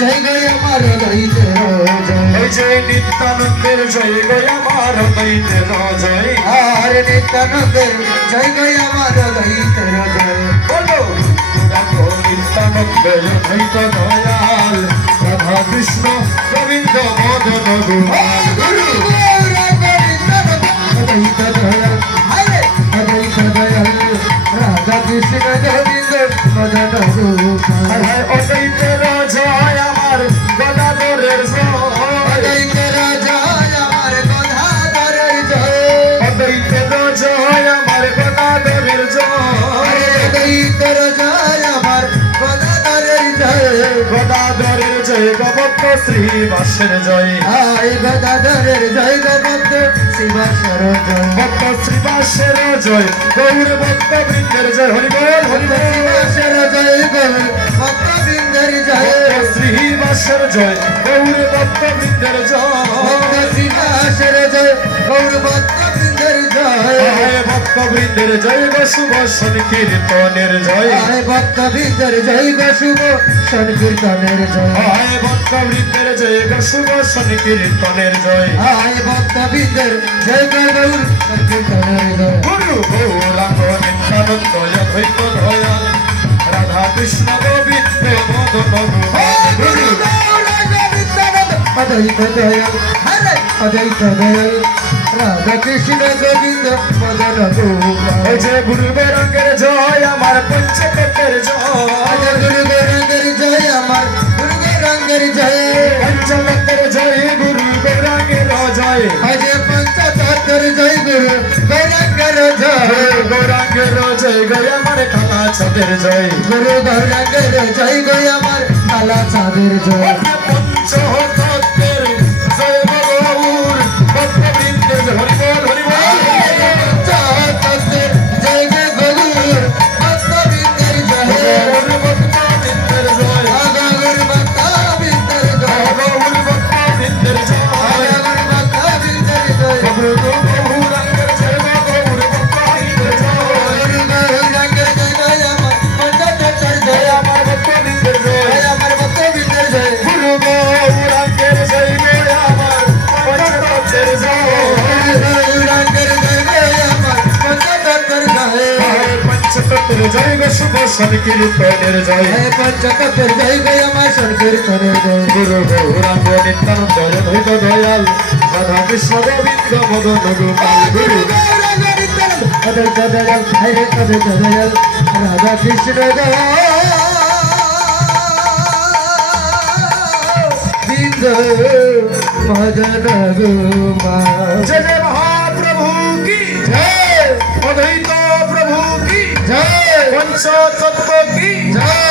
জয় গো আমার দৈতের জয় ওই যে নিত্যানন্দের জয় গো আমার দৈতের জয় আর নিত্যানন্দের জয় গো আমার দৈতের জয় বলো রাখো নিত্যানন্দের দ্বৈত দয়াল রাধা কৃষ্ণ গোবিন্দ মদন গোপাল গুরু গৌরাঙ্গ নিত্যানন্দ দৈত দয়াল হায় অদ্বৈত দয়াল রাধা কৃষ্ণ গোবিন্দ মদন গোপাল অদ্বৈতের জয় আমার গদাধরের জয় অদ্বৈতের জয় আমার গদাধরের জয় অদ্বৈতের জয় আমার গদাধরের জয় অদ্বৈতের জয় আমার গদাধরের জয় গদাধরের জয় গোবদ্ধ শ্রীবাসের জয় হায় গদাধরের জয় গোবদ্ধ শিবাসর জয় ভক্ত শ্রীবাসের জয় গৌর ভক্ত বৃন্দের জয় হরি বল হরি বল শিবাসর জয় গৌর ভক্ত বৃন্দের জয় শ্রীবাসের জয় গৌর ভক্ত বৃন্দের ভক্ত জয় শিবাসর জয় গৌর ভক্ত বৃন্দের জয় ভক্ত বৃন্দের জয় গো শুভ সংকীর্তনের জয় হায় ভক্ত বৃন্দের জয় গো শুভ সংকীর্তনের জয় হায় ভক্ত বৃন্দের জয় গো শুভ সংকীর্তনের জয় হায় ভক্ত বৃন্দের জয় গো গৌর সংকীর্তনের জয় গুরু গৌরাঙ্গ নিত্যানন্দ অদ্বৈত দয়াল রাধা কৃষ্ণ গোবিন্দ মদন গোপাল গুরু গৌরাঙ্গ নিত্যানন্দ অদ্বৈত দয়াল হরে অদ্বৈত দয়াল রাধা কৃষ্ণ গোবিন্দ মদন গোপাল ওই যে গুরু গৌরাঙ্গের জয় আমার পঞ্চতত্ত্বের জয় গুরু গৌরাঙ্গের জয় আমার গুরু গৌরাঙ্গের জয় পঞ্চতত্ত্বের জয় গুরু গৌরাঙ্গের জয় আজ পঞ্চতত্ত্বের জয় গুরু গৌরাঙ্গের জয় গৌরাঙ্গের জয় গয় আমার খালা ছাদের জয় গুরু গৌরাঙ্গের জয় গয় আমার কালা চাঁদের জয় পঞ্চতত্ত্বের জয় গৌর ভক্তবৃন্দের জয় হরি বল হরি বল পঞ্চতত্ত্বের জয় গো গৌর ভক্তবৃন্দের জয় গৌর ভক্তবৃন্দের জয় গৌর ভক্তবৃন্দের জয় গৌর ভক্তবৃন্দের জয় গৌর ভক্তবৃন্দের জয় গৌর গৌরাঙ্গের জয় গৌর ভক্তবৃন্দের জয় গুরু গৌরাঙ্গের জয় গয় আমার পঞ্চতত্ত্বের জয় আমার ভক্তবৃন্দের জয় জয় আমার ভক্তবৃন্দের জয় গুরু গৌরাঙ্গের জয় গয় আমার পঞ্চতত্ত্বের জয় গৌরাঙ্গের জয় গয় আমার পঞ্চতত্ত্বের জয় পঞ্চতত্ত্বের জয় গো শুভ সংকীর্তনের জয় পঞ্চতত্ত্বের জয় গয় আমার সংকীর্তনের জয় গুরু গৌরাঙ্গ নিত্যানন্দ অদ্বৈত দয়াল রাধা কৃষ্ণ গোবিন্দ মদন গোপাল গুরু গুরু গৌরাঙ্গ নিত্যানন্দ অদ্বৈত দয়াল হরে অদ্বৈত দয়াল রাধা কৃষ্ণ গোবিন্দ মদন গোপাল जय जय महाप्रभु की জয় अद्वैत प्रभु की জয় पंच तत्व की জয়